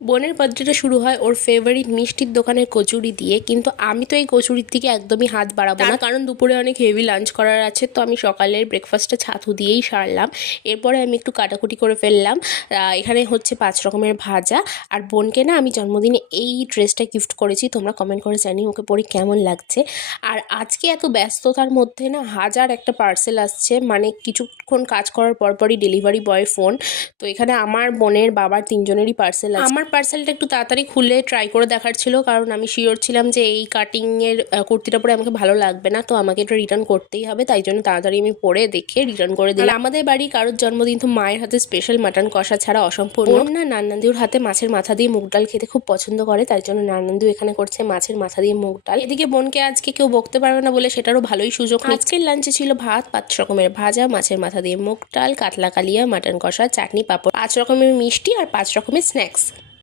বোনের বার্থডেটা শুরু হয় ওর ফেভারিট মিষ্টির দোকানের কচুরি দিয়ে, কিন্তু আমি তো এই কচুরির দিকে একদমই হাত বাড়াবো না, কারণ দুপুরে অনেক হেভি লাঞ্চ করার আছে। তো আমি সকালের ব্রেকফাস্টটা ছাতু দিয়েই সারলাম। এরপরে আমি একটু কাটাকুটি করে ফেললাম। এখানে হচ্ছে 5 রকমের ভাজা। আর বোনকে না আমি জন্মদিনে এই ড্রেসটা গিফট করেছি, তোমরা কমেন্ট করে জানি ওকে পরে কেমন লাগছে। আর আজকে এত ব্যস্ততার মধ্যে না হাজার একটা পার্সেল আসছে, মানে কিছুক্ষণ কাজ করার পরপরই ডেলিভারি বয় ফোন। তো এখানে আমার বোনের বাবার তিনজনেরই পার্সেল আছে। আমার পার্সেলটা একটু তাড়াতাড়ি খুলে ট্রাই করে দেখার ছিল, কারণ আমি শিওর ছিলাম যে এই কাটিংয়ের কুর্তিটা পরে আমাকে ভালো লাগবে না, তো আমাকে এটা রিটার্ন করতেই হবে। তাই জন্য তাড়াতাড়ি আমি পরে দেখে রিটার্ন করে দিলাম। আমাদের বাড়ি কারোর জন্মদিন তো মায়ের হাতে স্পেশাল মাটন কষা ছাড়া অসম্পূর্ণ। বোন না নান্নাদির হাতে মাছের মাথা দিয়ে মুগ ডাল খেতে খুব পছন্দ করে, তাই জন্য নান্নাদিও এখানে করছে মাছের মাথা দিয়ে মুগ ডাল। এদিকে বোনকে আজকে কেউ বকতে পারবে না বলে সেটারও ভালোই সুযোগ। আজকের লাঞ্চে ছিল ভাত, 5 রকমের ভাজা, মাছের মাথা দিয়ে মুগ ডাল, কাতলা কালিয়া, মাটন কষা, চাটনি, পাঁপড়, 5 রকমের মিষ্টি আর 5 রকমের স্ন্যাক্স।